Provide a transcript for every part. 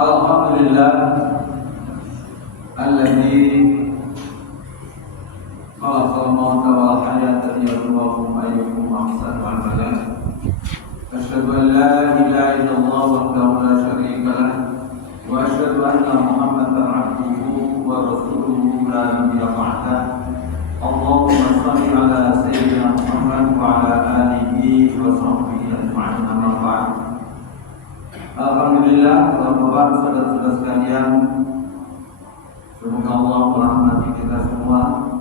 Alhamdulillah alladzi khalaqal mauta wal hayata liyabluwakum ayyukum ahsanu amala. Asyhadu an la ilaha illallah wahdahu la syarika lah wa asyhadu anna Muhammadan abduhu wa rasuluhu la nabiyya ba'dah. Allahumma shalli ala sayyidina Muhammad wa ala alihi wa sahbihi ajma'in. Amma ba'd. Alhamdulillah, Bapak, saudara-saudara sekalian, semoga Allah merahmati kita semua.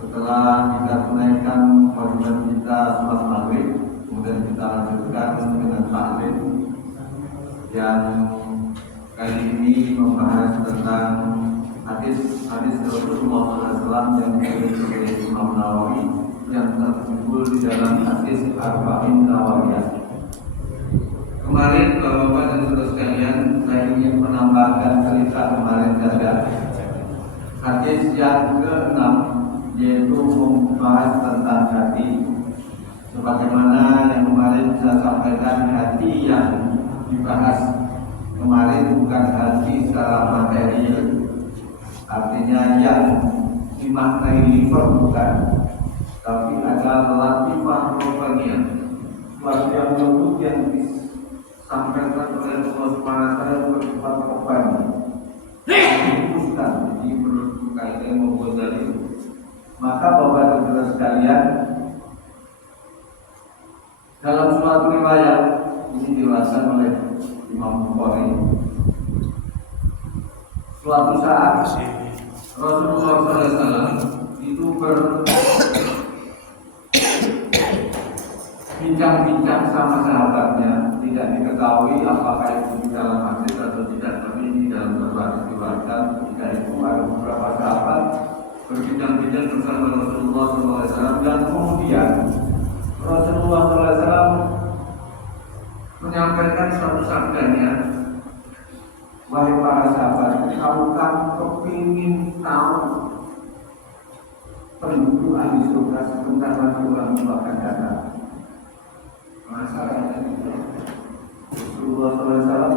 Setelah kita tunaikan kewajiban kita sholat maghrib, kemudian kita lanjutkan dengan taklim yang kali ini membahas tentang hadis Rasulullah SAW yang diriwayatkan oleh Imam Nawawi yang terkumpul di dalam hadis Arba'in Nawawiyah. Kemarin Bapak dan saudara sekalian, saya ingin menambahkan cerita kemarin saja. Hadis yang ke-6 yaitu membahas tentang hati. Sebagaimana yang kemarin saya sampaikan, hati yang dibahas kemarin bukan hati secara materi, artinya yang dimaknai liver bukan, tapi ada latifah rohaniah, suatu yang lembut yang disampaikan oleh Allah SWT yang bersifat rohani. Dihapuskan, jadi menurut kaidah Al-Ghazali. Maka Bapak dan saudara sekalian, dalam suatu riwayat ini diriwayatkan oleh Imam Bukhari, suatu saat Rasulullah SAW itu berbincang-bincang sama sahabatnya. Tidak diketahui apakah itu di dalam hadis atau tidak, tapi ini dalam beberapa diriwayatkan jika itu ada beberapa sahabat berbincang-bincang bersama Rasulullah SAW, dan kemudian Rasulullah SAW menyampaikan satu sabdanya, wahai para sahabat, kamu kan kepingin tahu penduduk ahli surga sebentar lagi orang tua akan datang. Masalahnya Rasulullah SAW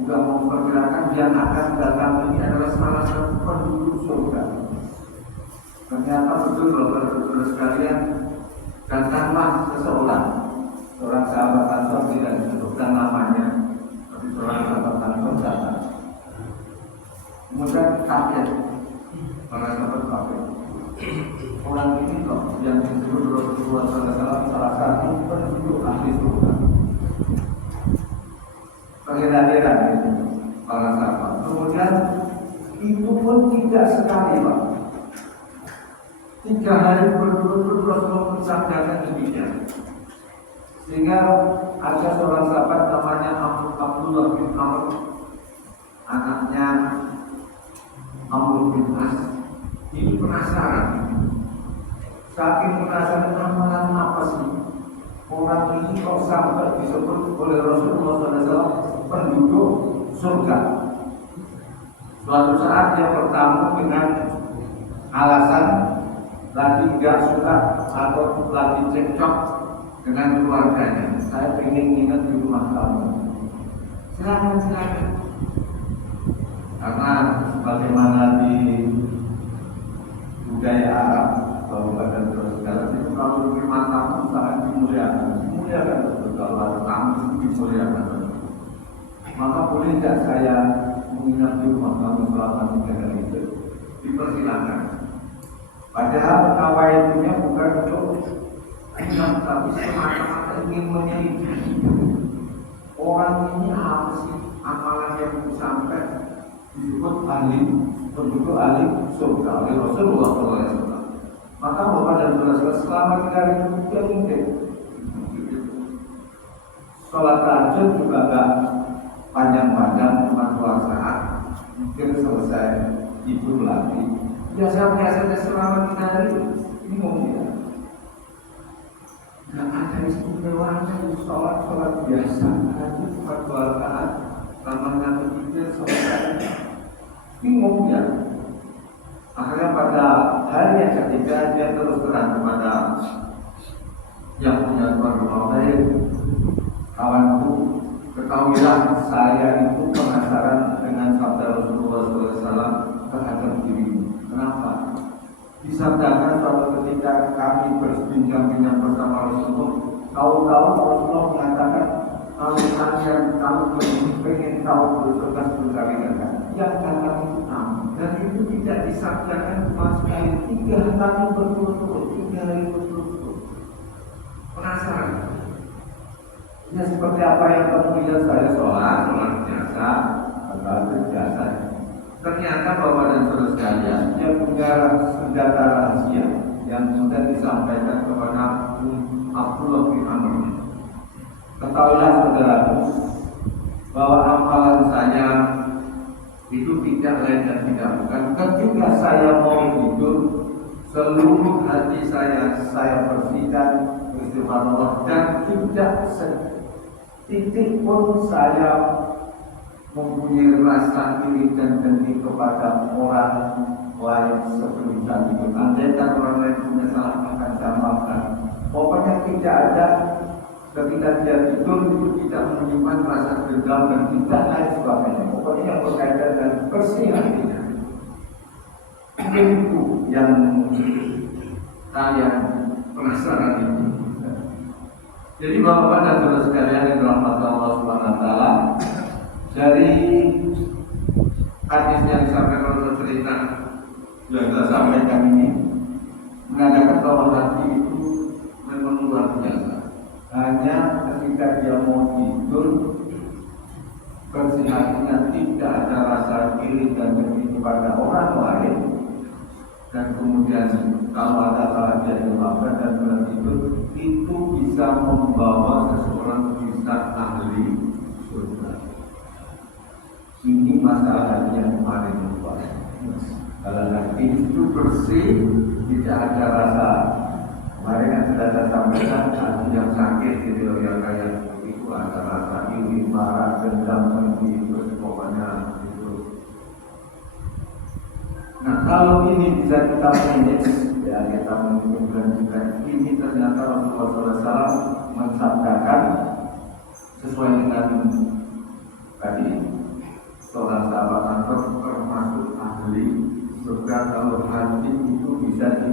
juga memperkirakan yang akan datang ini adalah salah satu penduduk surga. Ternyata betul Bapak-Bapak sekalian, datanglah seorang sahabat Ansor, tidak disebutkan namanya, tapi seorang sahabat Ansor datang. Kemudian kaget, para sahabat kaget. Orang ini kok yang disebut Rasulullah SAW salah satu penduduk ahli surga. Pengenalan itu para sahabat. Kemudian itu pun tidak sekali, Pak. 3 hari berturut-turut Rasulullah mensabdakan demikian. Sehingga ada seorang sahabat namanya Abdullah bin Amr, anaknya Amr bin As. Ini penasaran. Saking penasaran, amalan apa sih orang ini kok sampai disebut oleh Rasulullah SAW penduduk surga. Suatu saat dia bertamu dengan alasan lagi enggak suka atau lagi cekcok dengan keluarganya. Saya ingin ingat di rumah kamu. Silakan. Karena sebagaimana di budaya Arab, Bapak dan saudara sekalian, itu kalau di rumah tamu sangat dimuliakan betul. Kalau ada tamu dimuliakan betul. Maka boleh tidak saya menginap di rumah kamu selama 3 hari itu? Dipersilakan. Padahal awalnya bukan untuk inap, tapi semata-mata ingin menyelidiki orang ini apa sih amalan yang sampai disebut penduduk ahli surga oleh Rasulullah SAW. Maka Bapak dan saudara selama 3 hari itu dia mungkin sholat tahajud juga gak panjang-panjang, cuma 2 saat, mungkin selesai tidur lagi. Biasa-biasanya selama 3 hari ini mungkin gak ada istimewanya di sholat biasa. Hanya cuma 2 rakaat, namanya berpikir sholat bingung ya. Akhirnya pada hari yang ketiga dia terus terang kepada yang punya keluarga baik, kawanku, ketahuilah saya itu pernah penasaran dengan sabda Rasulullah SAW terhadap dirimu. Kenapa? Disabdakan suatu ketika kami berbincang-bincang bersama Rasulullah, tahu-tahu Rasulullah mengatakan, kalau kalian tahu pengen tahu surga sekali ganda, yang datang itu enam, dan itu tidak disabdakan cuma sekali, 3 kali berturut-turut, 3 hari berturut-turut. Penasaran? Ya seperti apa yang kamu lihat saya sholat biasa, atau biasa. Ternyata Bapak dan Saudara sekalian, dia punya senjata rahasia yang sudah disampaikan kepada Abdullah bin Amr. Ketahuilah saudaraku bahwa amalan saya itu tidak lain dan tidak bukan ketika saya mau tidur, seluruh hati saya bersihkan beristighfar Allah, dan tidak setitik pun saya mempunyai rasa iri dan dengki kepada orang lain sebelum saya tidur. Andai kan orang lain punya salah akan saya maafkan. Pokoknya tidak ada ketika dia tidur itu tidak menyimpan rasa dendam dan tidak lain sebagainya. Pokoknya yang berkaitan dengan bersih hatinya. Itu yang kalian penasaran itu. Jadi Bapak dan Saudara sekalian yang dirahmati Allah Subhanahu wa taala, dari hadis yang disampaikan oleh cerita yang saya sampaikan ini mengatakan bahwa hati itu memang luar biasa. Hanya ketika dia mau tidur, bersih hatinya, tidak ada rasa iri dan dengki kepada orang lain, dan kemudian kalau ada salah dia dimaafkan dan benar tidur, itu bisa membawa seseorang bisa ahli surga. Ini masalah hati yang kemarin lupa. Kalau hati itu bersih, tidak ada rasa. Kemarin yang sudah saya sampaikan, hati yang sakit gitu, yang kayak itu ada rasa iri, marah, dendam, dengki, terus pokoknya itu. Nah, kalau ini bisa kita manage, ya kita menunjukkan juga ini ternyata Rasulullah SAW mensabdakan sesuai dengan tadi seorang sahabat Ansor termasuk ahli surga kalau hati itu bisa di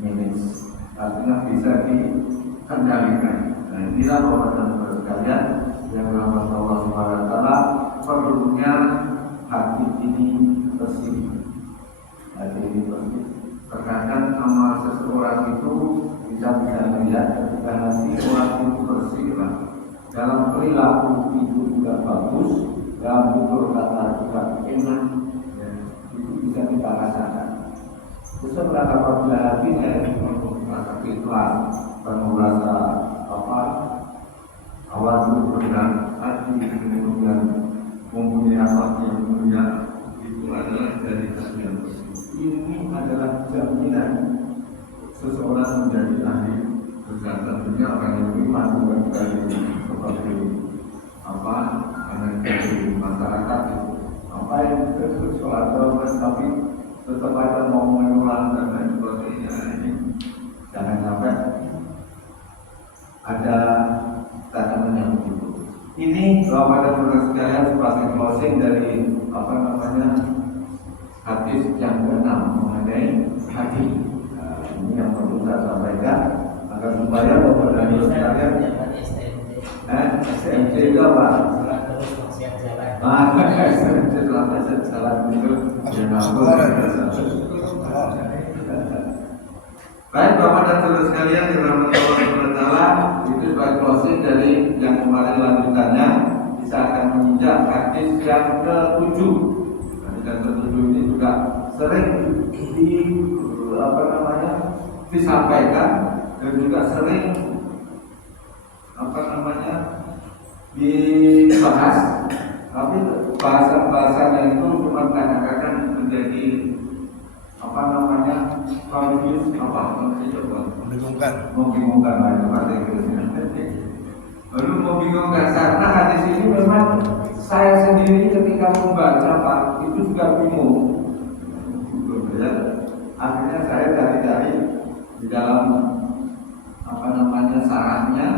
manage, artinya bisa dikendalikan. Nah, inilah Bapak dan Saudara sekalian yang dirahmati Allah Subhanahu wa taala, perlunya hati ini bersih. Hati ini bersih. Terkadang amal seseorang itu bisa melihat ketika hati orang itu bersih lah. Dalam perilaku itu juga bagus, dalam tutur kata juga enak, ya, itu bisa kita rasakan. Terus apabila hati merasa fitnah dan merasa awal itu bergerak hati, kemudian mempunyai akhlak yang mulia, itu adalah dari hati yang bersih. Ini adalah jaminan seseorang menjadi ahli surga. Tentunya orang yang beriman bukan dari seperti karena dari masyarakat itu yang sholat doang, tapi tetap ada mau mengulang dan lain sebagainya. Ini jangan sampai ada tatanan yang begitu. Ini Bapak dan Saudara sekalian sebagai closing dari hadis yang ke-6 mengenai hati. Ini yang perlu saya sampaikan agar supaya Bapak dan Saudara sekalian SMC itu apa? Baik Bapak dan Saudara sekalian yang dirahmati Allah Subhanahu wa taala, itu sebagai closing dari yang kemarin lanjutannya bisa akan menginjak hadis yang ke-7. Hadis yang ke-7 ini juga sering disampaikan dan juga sering dibahas, tapi bahasan-bahasan itu cuma kadang-kadang menjadi membingungkan lah itu bahasa Inggrisnya. Lalu membingungkan karena hadis ini memang saya sendiri ketika membaca Pak itu juga bingung. Akhirnya saya cari-cari di dalam sarahnya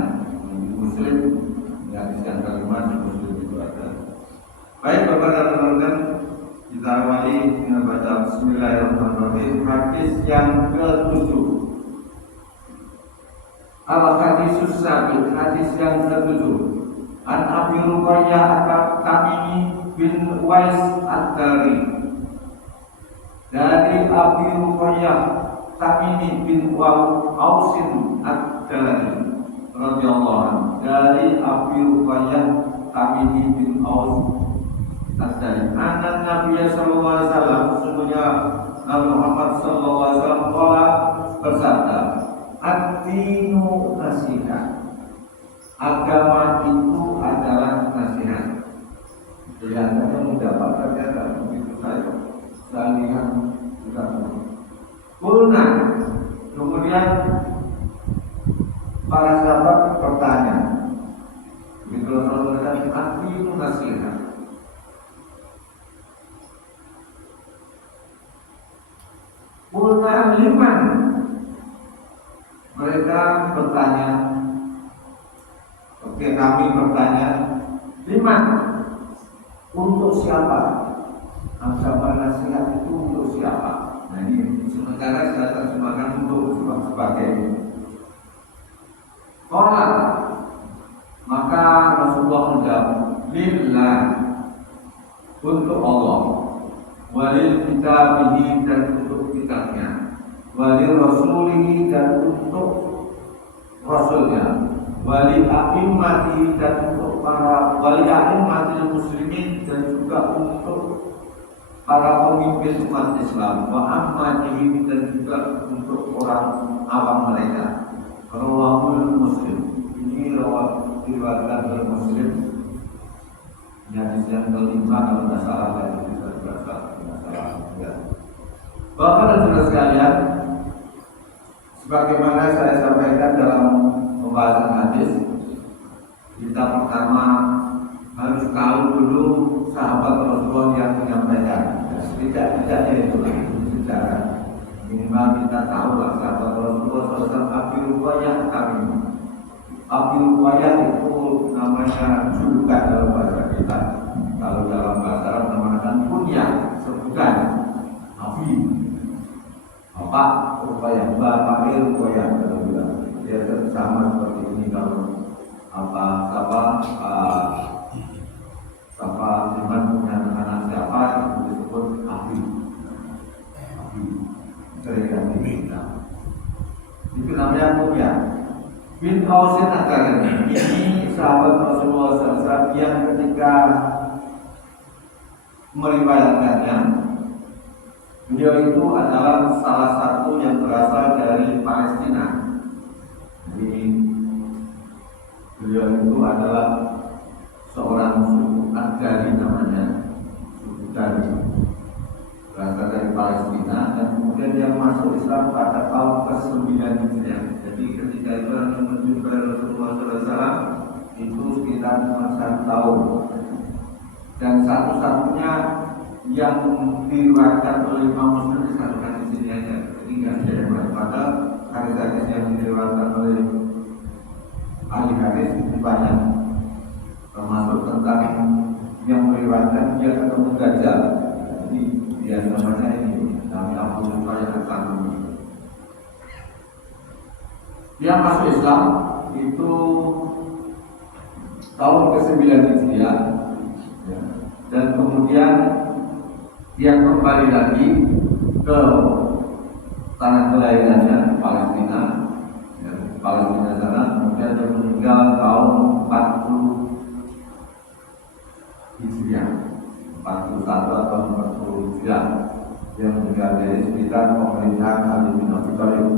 di Muslim, yang kelima di Muslim itu ada. Baik Bapak dan teman-teman, kita awali dengan baca Bismillahirrahmanirrahim. Hadis yang ke-7. Al-Hadisus Sabi, hadis yang ke-7. An Abi Ruqayyah At-Tamimi bin Uwais Ad-Dari. Dari Abi Ruqayyah Tamimi bin Ausin Ad-Dari radhiyallahu anhu. Dari Abi Ruqayyah Tamimi bin Aus Ad-Dari. Anak Nabi sallallahu alaihi wasallam, sesungguhnya Nabi Muhammad sallallahu alaihi wasallam bersabda, "Ad-dinu nasihat." Agama itu adalah nasihat. Kelihatannya mendapat ternyata begitu saya lihat juga. Kemudian para sahabat bertanya, begitu Rasulullah berkata, "Ad-dinu nasihat." Liman. Mereka bertanya, oke, kami bertanya, liman, untuk siapa? Agama nasihat itu untuk siapa? Nah ini sementara saya terjemahkan untuk sebagai orang. Maka Rasulullah menjawab, lillah, untuk Allah, walil kitabihi, dan untuk kitabnya, walil rasulihi, dan untuk rasulnya, walil a'immati, dan untuk para walil a'immatil muslimin, dan juga untuk para pemimpin umat Islam, wa ammatihi, dan juga untuk orang awam mereka. Rawahul Muslim. Ini riwayat dari Muslim. Hadis yang kelima kalau tidak salah, dari kita juga salah. Ya. Bapak dan saudara sekalian, sebagaimana saya sampaikan dalam pembahasan hadis, kita pertama harus tahu dulu sahabat Rasulullah yang menyampaikan. Tidak-tidaknya itu sejarah. Minimal kita tahu lah sahabat Rasulullah SAW. Abi Ruqayyah kami. Abi Ruqayyah itu namanya julukan dalam bahasa kita. Kalau dalam bahasa Arab namanya kunyah, sebutan Abi. Apa Ruqayyah? Bapak Ruqayyah kalau bilang. Dia sama seperti ini kalau siapa teman punya anak siapa itu disebut Abi. Sering kita. Itu namanya kunyah. Bin Ausin Ad-Dari. Ini sahabat Rasulullah SAW yang ketika meriwayatkannya, beliau itu adalah salah satu yang berasal dari Palestina. Jadi beliau itu adalah seorang suku Ad-Dari namanya, suku Dari, berasal dari Palestina, dan kemudian dia masuk Islam pada tahun ke-9 Hijriah. Jadi ketika itu yang menjumpai Rasulullah SAW itu sekitar 1 tahun, dan satu-satunya yang diriwayatkan oleh Imam Muslim satu hadis ini aja. Jadi nggak ada yang lain. Padahal hadis-hadis yang diriwayatkan oleh ahli hadis itu banyak, termasuk tentang yang meriwayatkan dia ketemu Dajjal. Jadi dia namanya ini, namanya Abu Ruqayyah At-Tamimi. Dia masuk Islam itu tahun ke-9 Hijriah, ya. Dan kemudian dia kembali lagi ke tanah kelahirannya Palestina, ya, Palestina sana. Kemudian dia meninggal tahun 40 Hijriah, 41 atau 40 Hijriah. Dia meninggal dari sekitar pemerintahan Ali bin Abi Thalib.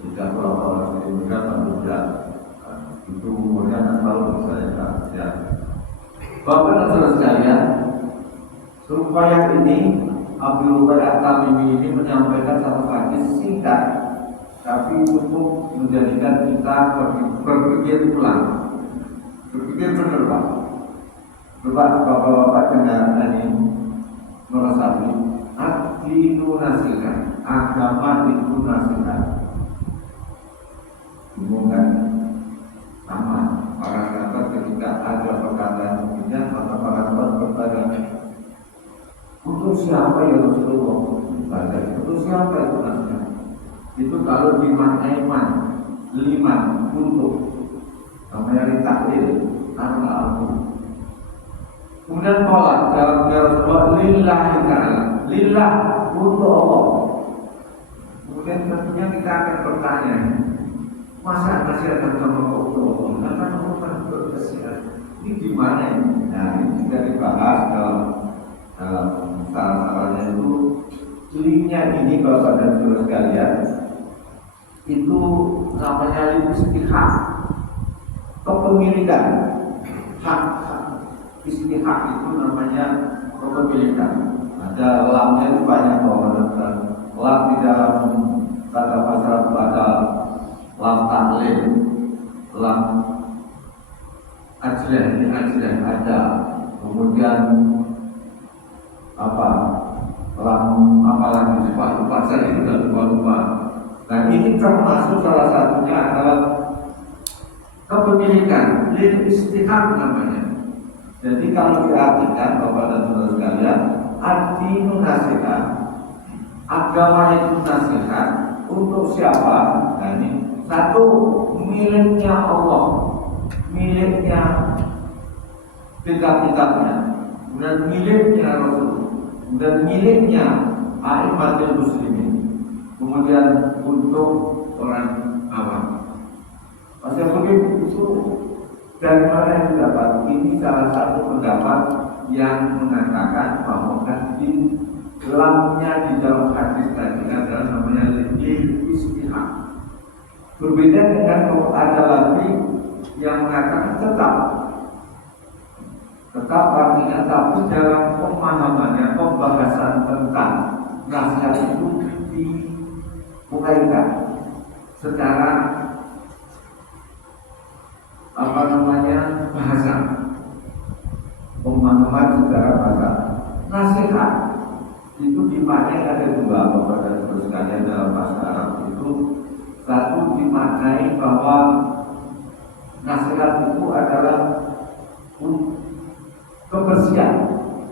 Tidak berapa orang meninggal pada itu umurnya tahun saya ya. Bapak dan saudara sekalian, Ruqayyah ini, Abi Ruqayyah At-Tamimi ini menyampaikan satu hadis singkat, tapi cukup menjadikan kita berpikir ulang, berpikir benar Pak. Bapak-bapak dengan ini meresapi, ad-dinu nasihat, agama itu nasihat. Bingung kan? Sama para sahabat ketika ada perkataan demikian, maka para sahabat bertanya untuk siapa ya Rasulullah? Untuk siapa itu nasihat? Itu kalau dimaknai liman untuk namanya ditaklil karena aku. Kemudian pola dalam Rasulullah lillahi ta'ala, lillah untuk Allah. Kemudian tentunya kita akan bertanya, masa nasihat sama untuk Allah? Karena Allah kan berkesian. Ini gimana ini? Nah, ini juga dibahas dalam salah-salahnya itu linknya ini Bapak dan Saudara sekalian itu namanya istihak kepemilikan hak istihak itu namanya kepemilikan. Ada lamnya itu banyak Bapak dan lam di dalam kata bahasa ada lam taklil, lam ajlah, ini ajlah ada, kemudian lam apalagi lupa saya juga lupa. Nah ini termasuk salah satunya adalah kepemilikan, lil istihaq namanya. Jadi kalau diartikan Bapak dan Saudara sekalian, arti nasihat, agama itu nasihat untuk siapa? Nah ini satu, miliknya Allah, miliknya kitab-kitabnya, dan miliknya Rasul, dan miliknya a'immatul muslimin. Kemudian untuk orang awam. Pasal begitu itu dari mana yang didapat? Ini salah satu pendapat yang mengatakan bahwa di dalamnya di dalam hadis tadi adalah namanya lil istihaq. Berbeda dengan kalau ada lagi yang mengatakan tetap artinya, tapi dalam pemahamannya pembahasan tentang nasihat itu diuraikan secara bahasa, pemahaman secara bahasa. Nasihat itu dimaknai ada dua Bapak dan Saudara sekalian dalam bahasa Arab itu. Satu dimaknai bahwa nasihat itu adalah kebersihan,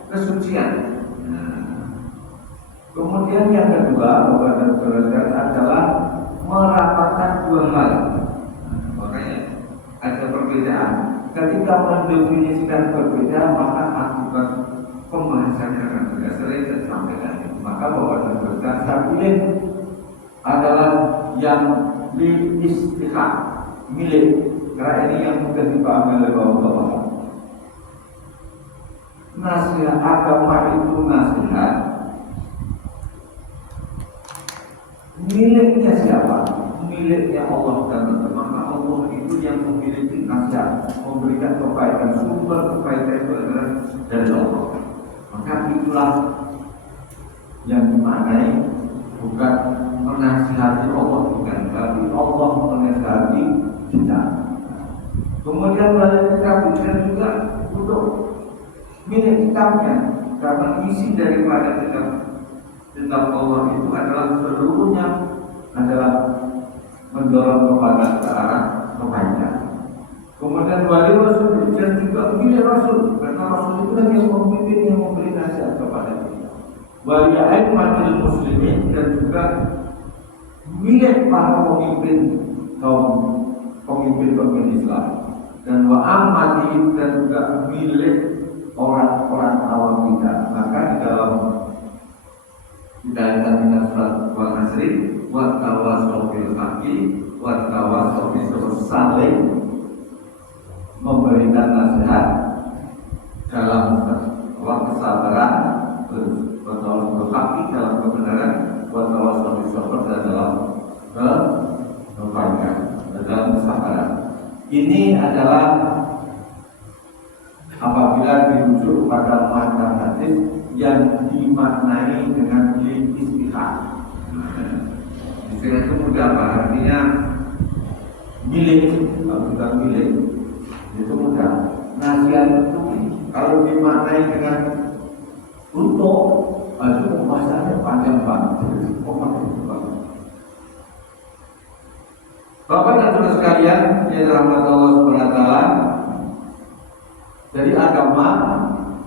kesucian. Kemudian yang kedua Bapak dan Saudara sekalian adalah merapatkan dua hal. Makanya ada perbedaan. Ketika mendefinisikan berbeda, maka akibat pembahasannya akan berbeda. Sering saya sampaikan. Maka Bapak dan Saudara sekalian adalah yang di istihaq, milik. Karena ini yang mungkin dipahami oleh Bapak. Nasihat agama itu nasihat miliknya siapa? Miliknya Allah dan teman-teman. Allah itu yang memiliki nasihat, memberikan kebaikan, sumber kebaikan itu adalah dari Allah. Maka itulah yang dimaknai bukan menasihati Allah, bukan, tapi Allah menasihati kita. Kemudian balik kita berikan juga untuk milik kitabnya, karena isi daripada kitab Allah itu adalah seluruhnya adalah mendorong kepada ke arah kebaikan. Kemudian wali Rasul dan juga milik Rasul, karena Rasul itu yang memimpin, yang memberi nasihat kepada kita. Wali a'immatul muslimin dan juga milik para pemimpin Islam, dan wa ammatihim dan juga milik orang-orang awam kita. Maka di dalam kita surat Al-Nasr, wa tawassaw bil haqqi wa tawassaw bis sabr, saling memberikan nasihat dalam kesabaran, wa tawassaw bil haqqi dalam kebenaran, wa tawassaw bis sabr dalam kebaikan, dalam kesabaran. Ini adalah apabila dirujuk pada makna hadis yang dimaknai dengan istihaq. Istilah itu mudah apa? Artinya milik, kalau bukan milik itu mudah. Nasihat itu kalau dimaknai dengan untuk, itu pembahasannya panjang banget. Bapak dan Saudara sekalian yang dirahmati Allah Subhanahu wa taala, jadi agama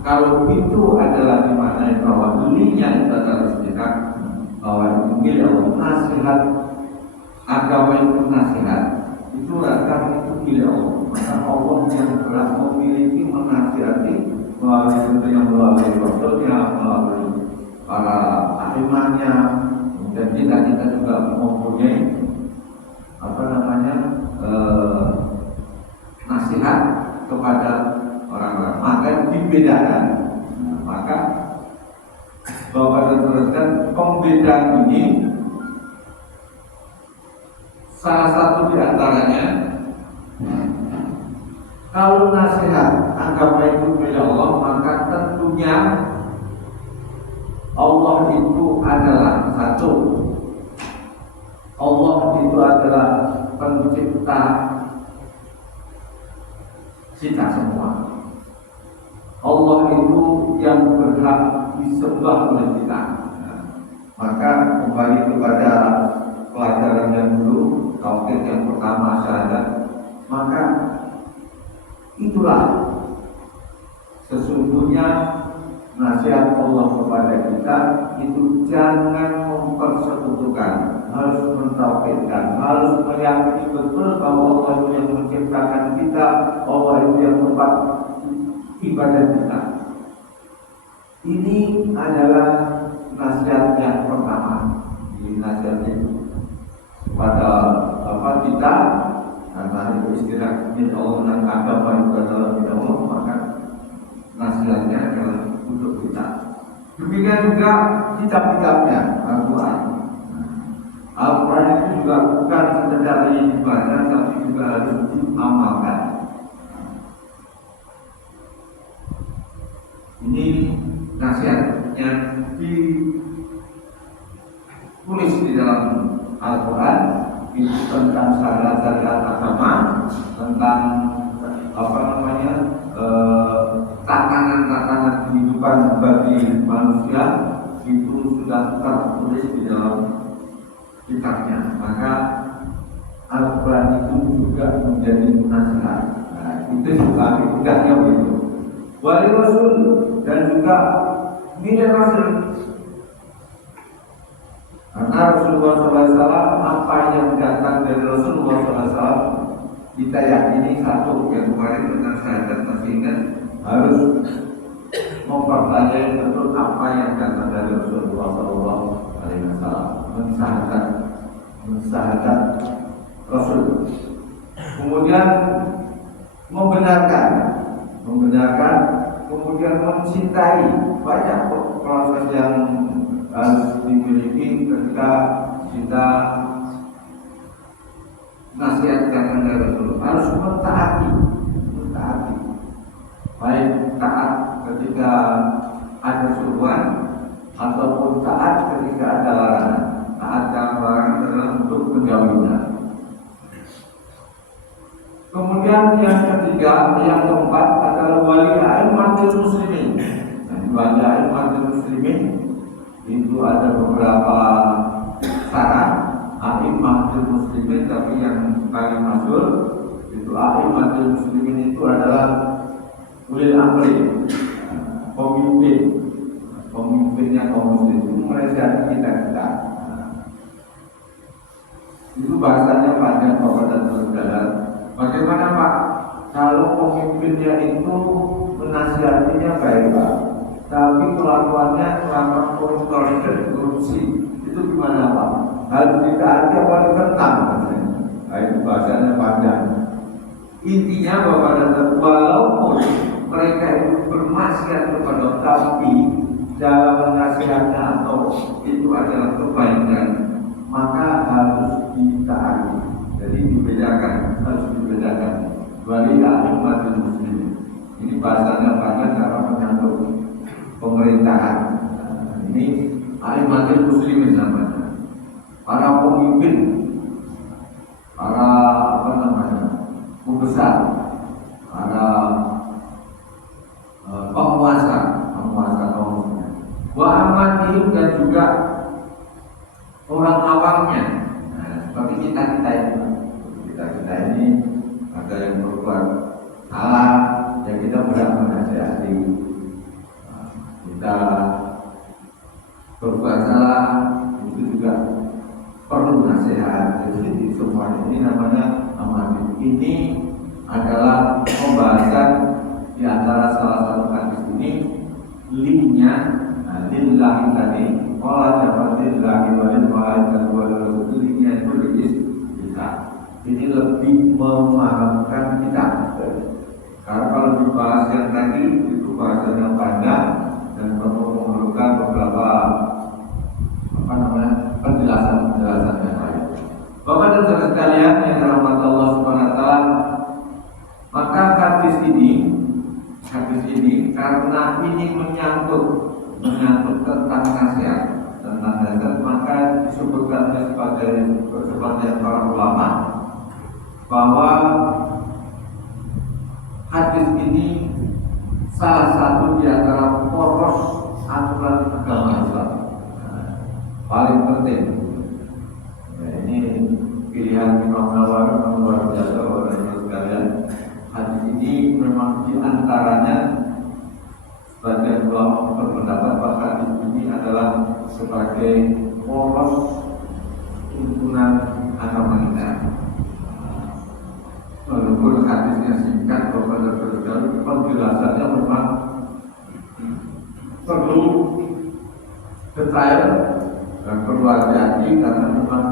kalau itu adalah dimaknai bahwa dirinya itu adalah istihad, bahwa itu milik Allah, nasihat agama itu nasihat, itu rasa itu milik Allah. Maka Allah yang telah memiliki menasihati melalui tentunya melalui Rasulnya, melalui para ahimahnya, dan kita juga mempunyai nasihat kepada orang-orang. Maka dibedakan. Maka Bapak teruskan pembedaan ini salah satu di antaranya, kalau nasihat agama itu milik Allah, maka tentunya Allah itu adalah satu. Allah itu adalah pencipta kita semua. Allah itu yang berhak disembah oleh kita. Maka kembali kepada pelajaran yang dulu, tauhid yang pertama syahadat. Maka itulah sesungguhnya nasihat Allah kepada kita itu, jangan mempersekutukan, harus mentauhidkan, harus meyakini betul bahwa Allah itu yang menciptakan kita, Allah itu yang tempat ibadah kita. Ini adalah nasihat yang pertama. Ini nasihat itu kepada kita, karena itu istilah milik Allah dan agama itu adalah milik Allah, maka nasihatnya adalah untuk kita. Demikian juga kitab-kitabnya, Al-Quran. Al-Quran itu juga bukan sekedar dibaca, tapi juga harus diamalkan. Ini nasihatnya ditulis di dalam Al-Quran, itu tentang syariat-syariat agama, tentang tatanan-tatanan kehidupan bagi manusia, itu sudah tertulis di dalam kitabnya. Maka Al-Quran itu juga menjadi nasihat. Nah, itu juga tidaknya begitu. Wali Rasul dan juga milik Rasul. Karena Rasulullah SAW, apa yang datang dari Rasulullah SAW, kita yakini satu, yang kemarin tentang syahadat masih ingat, harus mempercayai betul apa yang datang dari Rasulullah SAW, mensyahadat Rasul. Kemudian membenarkan, kemudian mencintai. Banyak proses yang harus dimiliki ketika kita nasihatkan dari Rasul. Harus mentaati, baik taat ketika ada suruhan ataupun taat ketika ada larangan. Taat dan larangan adalah untuk menjauhinya. Kemudian yang ketiga, yang keempat adalah wali a'immatul muslimin. Wali a'immatul muslimin itu ada beberapa syarat a'immatul muslimin, tapi yang paling masyhur itu a'immatul muslimin itu adalah ulil amri, pemimpinnya kaum muslim, itu mereka kita. Itu bahasanya panjang Bapak dan Saudara. Bagaimana Pak kalau pemimpinnya itu menasihatinya baik Pak, tapi kelakuannya melakukan korupsi, itu gimana Pak? Harus ditaati apa ditentang? Nah, itu bahasanya panjang. Intinya Bapak dan Saudara, walaupun mereka itu bermaksiat kepada, tapi dalam menasihatnya atau itu adalah kebaikan, maka harus ditaati. Jadi harus dibedakan. Wali a'immatul muslimin. Ini bahasanya panjang karena menyangkut pemerintahan. Ini a'immatul muslimin namanya. Para pemimpin, para pembesar, para penguasa kaum muslimin. Wa amatihim, dan juga orang awamnya. Nah, seperti kita ini ada yang berbuat salah, ya kita berhak menasihati. Jadi semua ini namanya amanah. Ini adalah pembahasan di antara salah satu hadis ini linknya lillahi tadi Allah dapat lillahi walil malaikati wal rasul linknya itu bisa. Ini lebih memahamkan kita. Karena kalau dibahas yang tadi itu bahasan yang panjang dan perlu memerlukan beberapa penjelasan yang lain. Bapak dan saudara sekalian yang dirahmati Allah Subhanahu wa taala, maka hadis ini karena ini menyangkut tentang nasihat, maka disebutkan sebagai para ulama bahwa hadis ini salah satu di antara poros aturan agama Islam paling penting. Ini pilihan Imam Nawawi luar biasa orang sekalian. Hadis ini memang di antaranya sebagian ulama berpendapat bahwa hadis ini adalah sebagai poros tuntunan agama kita. Walaupun hadisnya singkat, penjelasannya memang perlu detail dan perlu hati-hati karena memang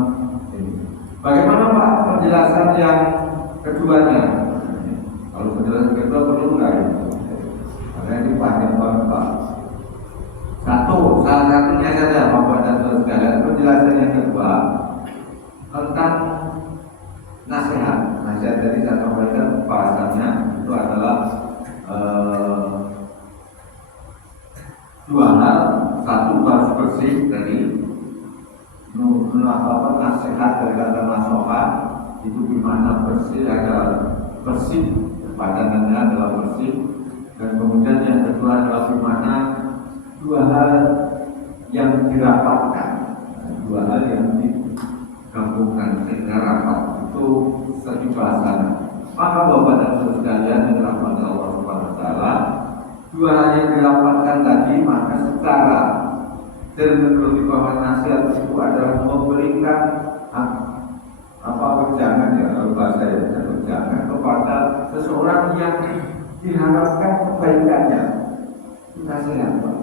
ini. Bagaimana Pak penjelasan yang keduanya? Kalau penjelasan kedua perlu nggak ini? Karena ini panjang banget Pak. Salah satunya saja Bapak dan Saudara sekalian, penjelasan yang kedua tentang nasihat dari saya sampaikan bahasanya itu adalah dua hal. Satu harus bersih dari nasihat dari kata nasihat itu gimana bersih adalah bersih, padanannya adalah bersih. Dan kemudian yang kedua adalah gimana dua hal yang dirapatkan, dua hal yang digabungkan sehingga rapat itu satu bahasanya. Maka Bapak dan Saudara sekalian yang dirahmati Allah Subhanahu wa taala, dua hal yang dirapatkan tadi maka secara dan menurut bahwa nasihat itu adalah memberikan wejangan ya, kalau bahasa ya, wejangan kepada seseorang yang diharapkan kebaikannya. Itu nasihat Pak.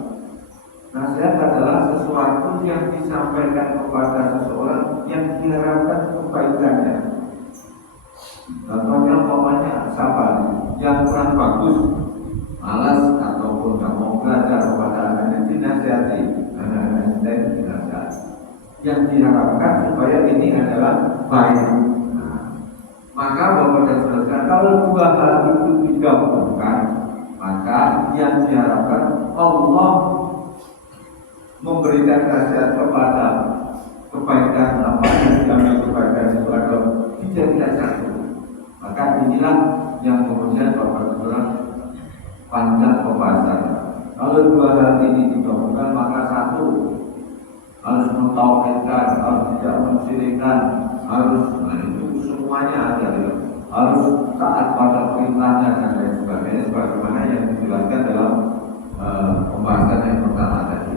Nasihat adalah sesuatu yang disampaikan kepada seseorang yang diharapkan kebaikannya. Contohnya umpamanya sabar yang kurang bagus, malas ataupun tidak mau belajar kepada anak-anak dinasihati, anak-anak dinasihati. Yang diharapkan supaya ini adalah baik. Maka Bapak dan Saudara, kalau dua hal itu digabungkan, maka yang diharapkan Allah memberikan nasihat kepada kebaikan apa yang diambil kebaikan itu adalah dijadikan satu. Maka inilah yang kemudian Bapak Saudara panjang pembahasan. Kalau dua hal ini digabungkan maka satu harus mentauhidkan, harus tidak mensyirikkan, harus itu semuanya ada ya. Harus taat pada perintahnya dan lain sebagainya sebagaimana yang dijelaskan dalam pembahasan yang pertama tadi.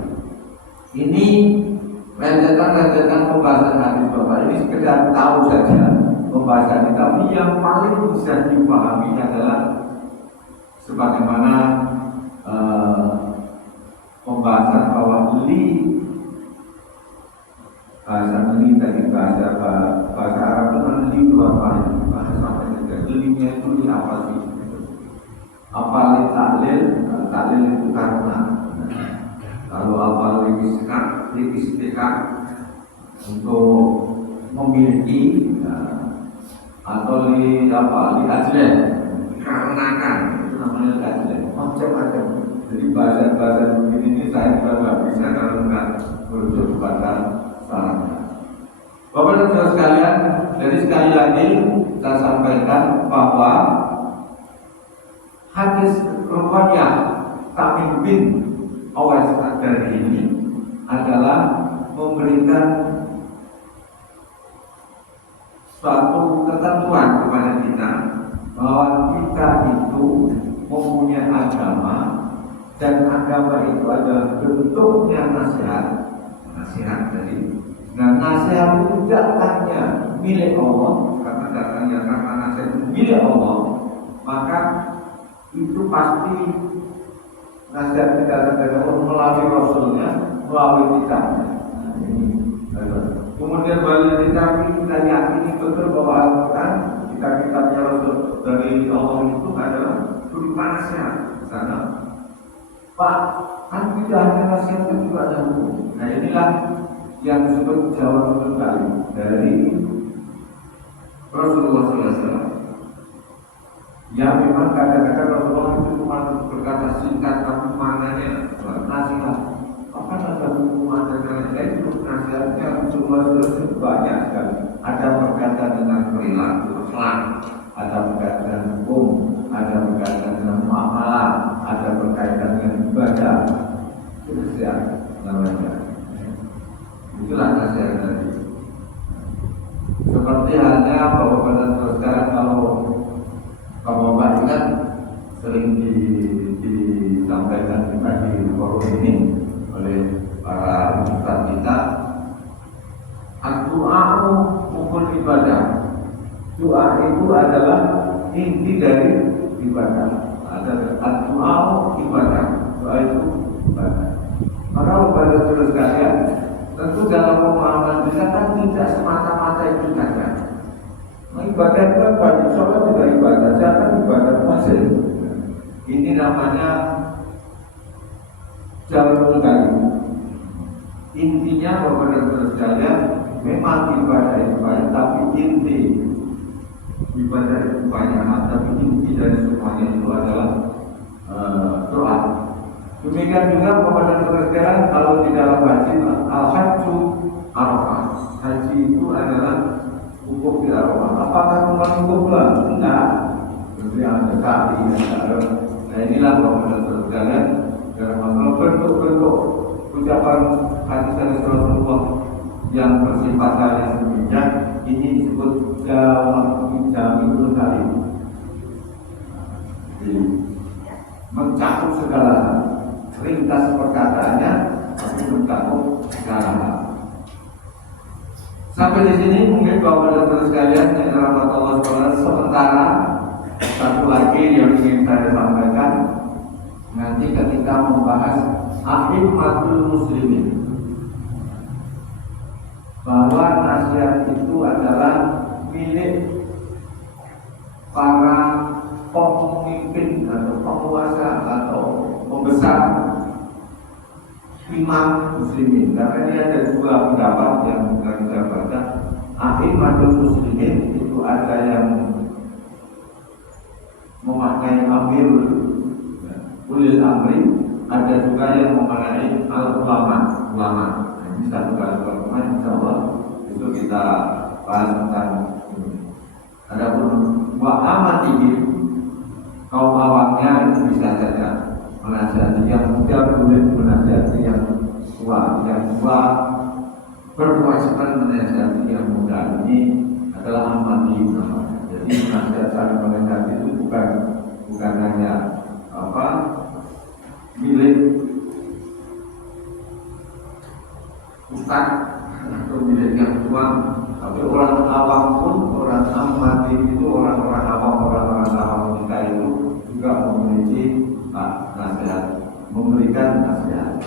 Ini rentetan pembahasan hadis Bapak ini sekedar tahu saja pembahasan, tapi yang paling bisa dipahami adalah sebagaimana pembahasan bahwa bahasa li dari bahasa Arab itu li dua kali bahasa linya itu li apa sih? Apa li taklil itu karena lalu apa li istiqaq untuk memiliki atau li ajlen karenakan itu namanya li ajlen macam-macam. Jadi bahasa begini ini saya juga nggak bisa kalau nggak merujuk kepada sarannya. Bapak dan Saudara sekalian, jadi sekali lagi saya sampaikan bahwa hadis Ruqayyah Tamim bin Awais Ad-Dari ini adalah memberikan suatu ketentuan kepada kita bahwa kita itu mempunyai agama dan agama itu adalah bentuknya nasihat dari Nah, nasihat itu datangnya milik Allah, karena datangnya karena nasihat itu milik Allah, maka itu pasti nasihat itu datang dari Allah melalui Rasulnya, melalui kitabnya. Kemudian balik kita yakini betul bahwa Al-Quran, kitabnya Rasul dari Allah itu adalah berupa nasihat. Karena Pak, kan tidak hanya nasihat tapi juga ada hukum. Nah, inilah yang disebut jawaban kali dari Rasulullah SAW. Ya memang kadang-kadang Rasulullah itu cuma berkata singkat tapi maknanya nasihat. Apa ada hukuman dan lain-lain itu nasihatnya semua banyak sekali. Ada berkaitan dengan perilaku akhlak, ada berkaitan dengan hukum, ada berkaitan dengan muamalah, ada berkaitan dengan ibadah. Itu nasihat namanya. Itulah nasihat tadi. Seperti halnya Bapak dan Saudara kalau Bapak ingat sering disampaikan di forum ini oleh para ustaz kita, doa pukul ibadah. Doa itu adalah inti dari ibadah. Ada doa ibadah. Doa itu ibadah. Maka pada saudara sekalian, tentu dalam pemahaman kita kan tidak semata-mata itu saja. Ibadah itu apa? Sholat juga ibadah, zakat ibadah, puasa. Ini namanya jalur kali. Intinya Bapak dan Saudara sekalian, memang ibadah itu banyak, tapi inti ibadah itu banyak, tapi inti dari semuanya itu adalah doa. Demikian juga Bapak dan Saudara sekalian, kalau di dalam haji al-hajju Arafah, haji itu adalah wukuf di Arafah. Apakah cuma wukuf lah? Tidak. Jadi ada kali, ada. Nah, inilah Bapak dan Saudara sekalian, dalam masalah bentuk-bentuk ucapan hadis dari Rasulullah yang bersifat yang demikian, ini disebut jami'ul kalim. Mencakup segala hal. Ringkas perkataannya, tapi mencakup segala hal. Sampai di sini mungkin Bapak dan Saudara sekalian yang dirahmati Allah SWT. Sementara satu lagi yang ingin saya sampaikan, nanti ketika membahas a'immatul muslimin, bahwa nasihat itu adalah milik para pemimpin atau penguasa atau pembesar imam muslimin. Karena ini ada dua pendapat yang kita baca. A'immatul muslimin itu ada yang memaknai amirul ulil amri, ada juga yang memaknai al-ulama. Nah, ini satu kali pertemuan, insya Allah itu kita bahas tentang ini. Adapun wa'amatihi, kaum awamnya itu bisa saja menasihati yang muda, boleh menasihati yang tua. Yang tua berkewajiban menasihati yang muda. Ini adalah amati namanya. Jadi nasihat saling menasihati itu bukan hanya milik ustaz atau milik yang tua, tapi orang awam pun, orang amati itu, orang-orang awam kita itu juga memiliki nasihat, memberikan nasihat.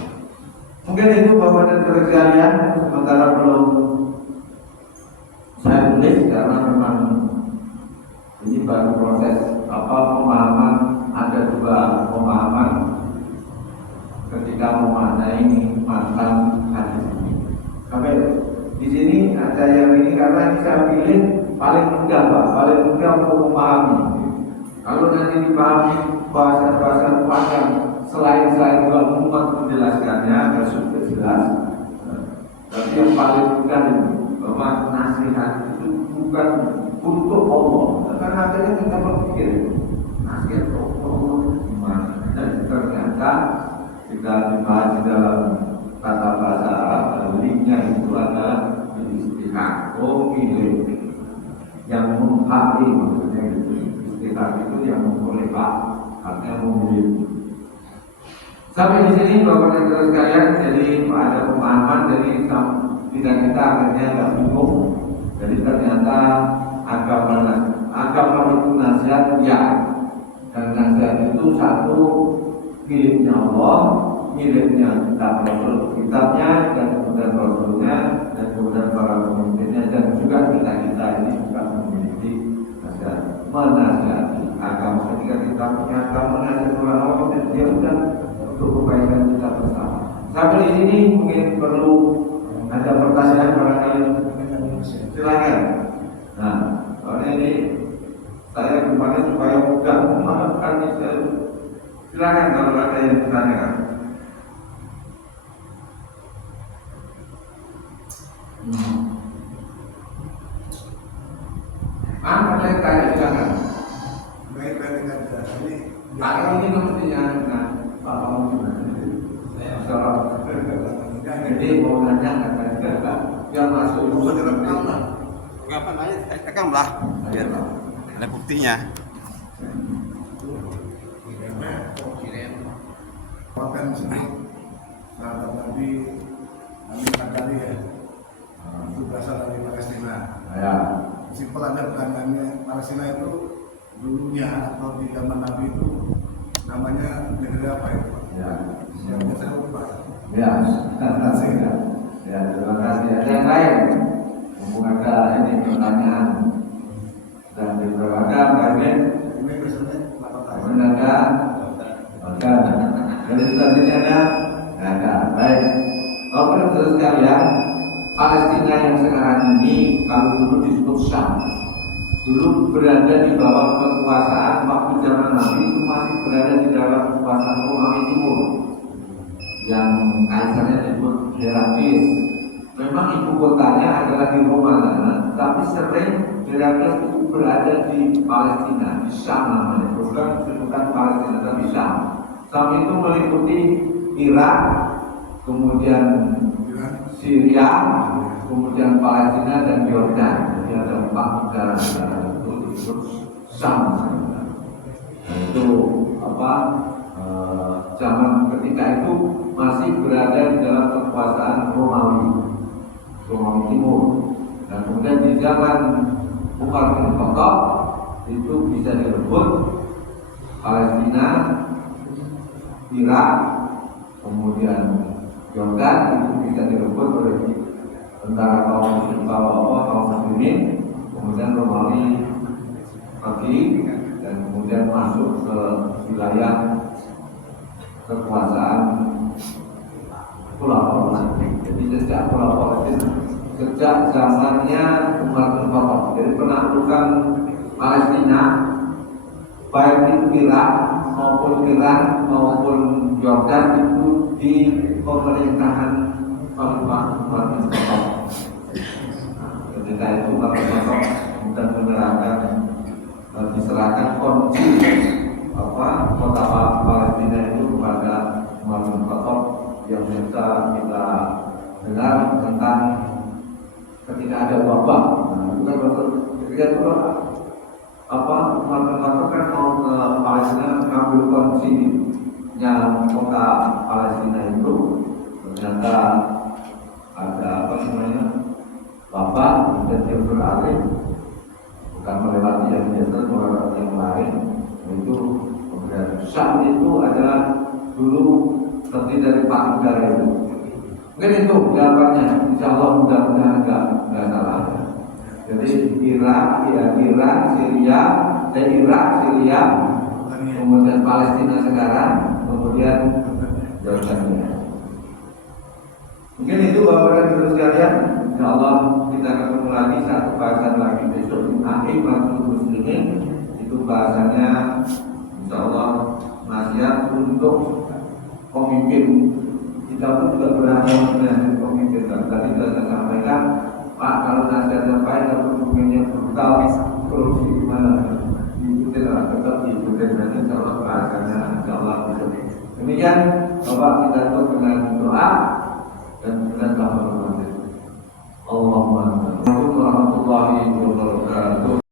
Mungkin itu Bapak dan Saudara sekalian, sementara belum saya tulis karena memang ini baru proses pemahaman. Ada dua pemahaman ketika memaknai mantan hadis ini. Sampai di sini ada yang ini karena ini saya pilih paling mudah Pak, paling mudah untuk memahami. Kalau nanti dipahami bahasa-bahasa panjang selain dua umat menjelaskannya agak sudah jelas. Tapi yang paling mudah ini bahwa nasihat itu bukan untuk Allah. Karena akhirnya kita berpikir nasihat Allah gimana? Dan ternyata kita dibahas di dalam kata bahasa Arab, linknya itu adalah istihaq, milik yang menghati, maksudnya itu istihaq itu yang memperoleh artinya memiliki. Sampai di sini Bapak dan Saudara sekalian, jadi ada pemahaman. Jadi kita akhirnya nggak bingung. Jadi ternyata agama itu nasihat ya, dan nasihat itu satu miliknya Allah, miliknya kitabnya, dan kemudian rasulnya, dan kemudian para pemimpinnya, dan juga kita ini juga memiliki nasihat, menasihati agama. Ketika kita punya agama nasihat orang lain, dan dia udah untuk kebaikan kita bersama. Sampai di sini mungkin perlu ada pertanyaan barangkali, silakan. Nah, soalnya ini saya kemarin supaya mudah memaafkan saya. Silakan kalau ada yang bertanya. Ada yang tanya, silakan. Baik, ini Pak ini mestinya Pak Pamu jadi mau nanya kata dia masuk usah direkam lah. Kapan aja rekam lah. Biar ada buktinya. Bahkan disebut sahabat Nabi Nakali ya, itu berasal dari Palestina. Ya. Simpel aja pertanyaannya, Palestina itu dulunya atau di zaman Nabi itu namanya negeri apa ya Pak? Ya. Yang saya lupa. Ya. Terima kasih. Ya, terima kasih. Ada yang lain? Mumpung ada ini pertanyaan dan di berbagai bagian. Ini biasanya 8 tahun. Ada. Jadi tadi ada. Baik. Bapak dan sekalian, Palestina yang sekarang ini kalau dulu disebut Syam, dulu berada di bawah kekuasaan waktu zaman Nabi itu masih berada di dalam kekuasaan Romawi Timur yang kaisarnya disebut Heraklius. Memang ibu kotanya adalah di Roma sana, tapi sering Heraklius itu berada di Palestina, di Syam namanya, bukan sebutan Palestina tapi Syam. Syam itu meliputi Irak, kemudian Syria, kemudian Palestina dan Yordan. Jadi ada 4 negara itu disebut Syam. Dan itu zaman ketika itu masih berada di dalam kekuasaan Romawi Timur. Dan kemudian di zaman Umar bin Khattab itu bisa direbut Palestina, Irak, kemudian Yordan itu bisa direbut oleh tentara kaum muslimin, kemudian Romawi pergi dan kemudian masuk ke wilayah kekuasaan Pulau Palestina. Jadi sejak Pulau Palestina, sejak zamannya Umar bin Khattab, jadi penaklukan Palestina baik di Irak maupun Iran maupun Yordan itu di pemerintahan Khalifah Umar bin Khattab. Ketika itu Umar bin Khattab kemudian diserahkan kunci kota Palestina itu kepada Umar bin Khattab, yang biasa kita dengar tentang ketika ada wabah. Ketika itu Umar bin Khattab kan mau ke Palestina mengambil kunci yang kota Palestina itu, ternyata ada wabah dan dia beralih bukan melewati yang biasa, melewati yang lain. Itu kemudian Syam itu adalah dulu terdiri dari 4 negara itu. Mungkin itu jawabannya. Insya Allah mudah-mudahan enggak salah. Jadi Irak, Syria, kemudian Palestina sekarang, kemudian Yordania. Mungkin itu Bapak dan Ibu sekalian. Insya Allah kita ketemu lagi satu bahasan lagi besok di akhir Majelis Muslimin. Itu bahasanya Insya Allah nasihat untuk pemimpin. Kita pun juga berani menasihati pemimpin. Tadi kita sampaikan, Pak, kalau nasihatnya baik tapi pemimpinnya brutal, korupsi gimana? Diikutin lah, tetap diikutin. Nanti Insya Allah bahasanya Insya Allah besok. Demikian Bapak, kita tutup dengan doa dan kita selamat. Allahumma warahmatullahi wabarakatuh.